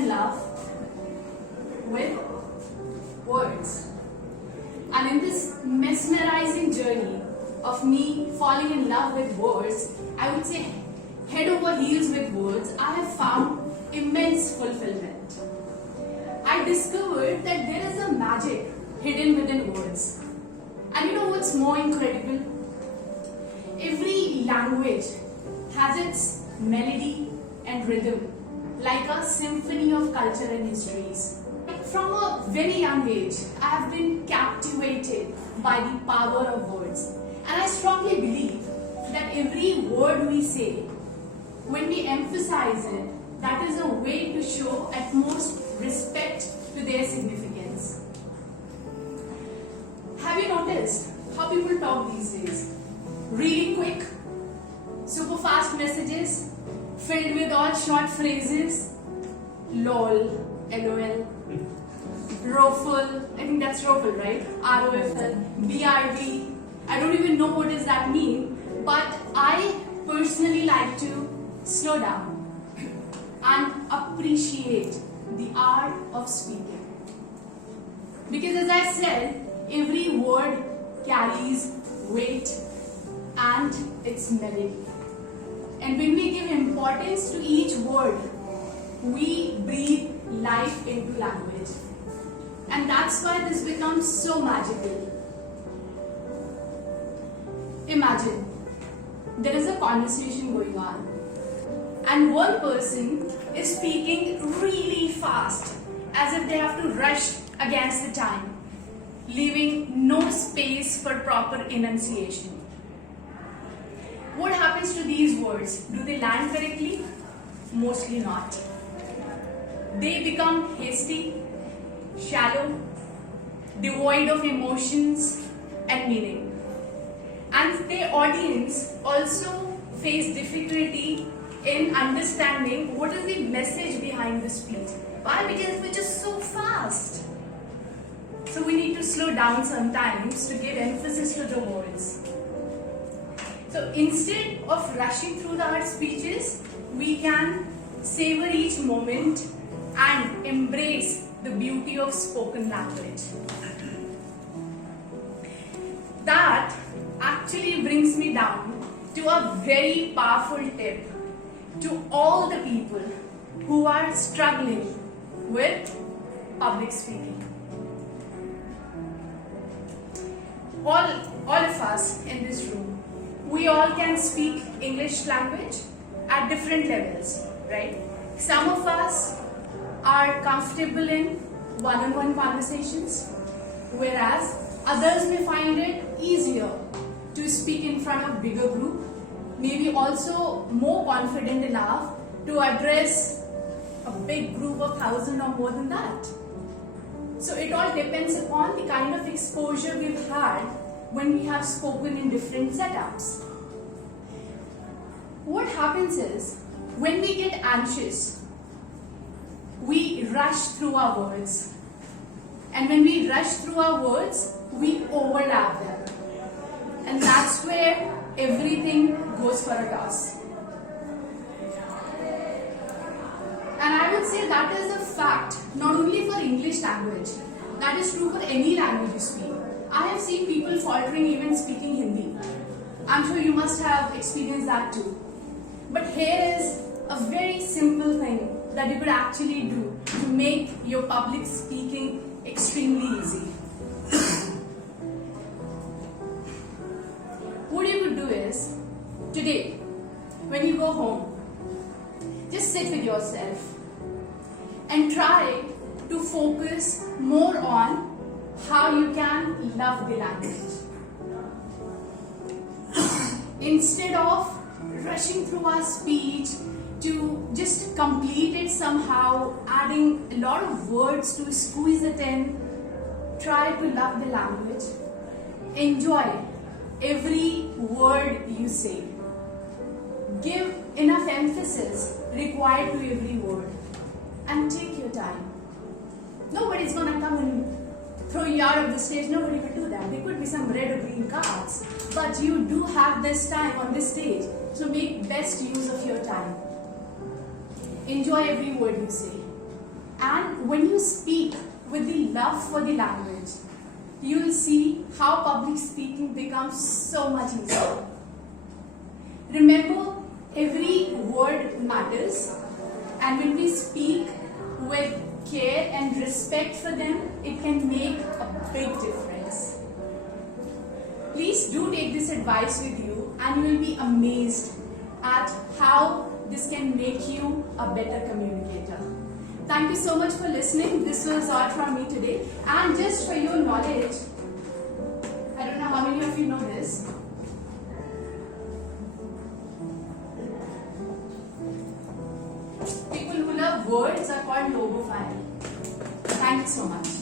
in love with words. And in this mesmerizing journey of me falling in love with words, I would say head over heels with words, I have found immense fulfillment. I discovered that there is a magic hidden within words. And you know what's more incredible? Every language has its melody and rhythm, like a symphony of culture and histories. From a very young age, I have been captivated by the power of words. And I strongly believe that every word we say, when we emphasize it, that is a way to show utmost respect to their significance. Have you noticed how people talk these days? Really quick, super fast messages, filled with all short phrases. LOL, LOL, ROFL, I think that's ROFL, right? ROFL, BRB. I don't even know what does that mean, but I personally like to slow down and appreciate the art of speaking. Because as I said, every word carries weight and its melody. And when we give importance to each word, we breathe life into language. And that's why this becomes so magical. Imagine, there is a conversation going on, and one person is speaking really fast, as if they have to rush against the time, leaving no space for proper enunciation. What happens to these words? Do they land correctly? Mostly not. They become hasty, shallow, devoid of emotions and meaning. And the audience also face difficulty in understanding what is the message behind the speech. Why? Because we're just so fast. So we need to slow down sometimes to give emphasis to the words. So instead of rushing through our speeches, we can savor each moment and embrace the beauty of spoken language. That actually brings me down to a very powerful tip to all the people who are struggling with public speaking. All of us in this room, we all can speak English language at different levels, right? Some of us are comfortable in one-on-one conversations, whereas others may find it easier to speak in front of bigger group, maybe also more confident enough to address a big group of 1,000 or more than that. So it all depends upon the kind of exposure we've had when we have spoken in different setups. What happens is, when we get anxious, we rush through our words. And when we rush through our words, we overlap them. And that's where everything goes for a toss. And I would say that is a fact, not only for English language, that is true for any language you speak. I have seen people faltering even speaking Hindi. I'm sure you must have experienced that too. But here is a very simple thing that you could actually do to make your public speaking extremely easy. What you could do is, today, when you go home, just sit with yourself and try to focus more on how you can love the language. Instead of rushing through our speech to just complete it somehow, adding a lot of words to squeeze it in, try to love the language. Enjoy every word you say. Give enough emphasis required to every word and take your time. Nobody's gonna come and throw you out of the stage. Nobody will do that. There could be some red or green cards, but you do have this time on this stage, so make best use of your time. Enjoy every word you say. And when you speak with the love for the language, you will see how public speaking becomes so much easier. Remember, every word matters, and when we speak with care and respect for them, it can make a big difference. Please do take this advice with you, and you will be amazed at how this can make you a better communicator. Thank you so much for listening. This was all from me today. And just for your knowledge, I don't know how many of you know this. People who love words are called logophile. Thank you so much.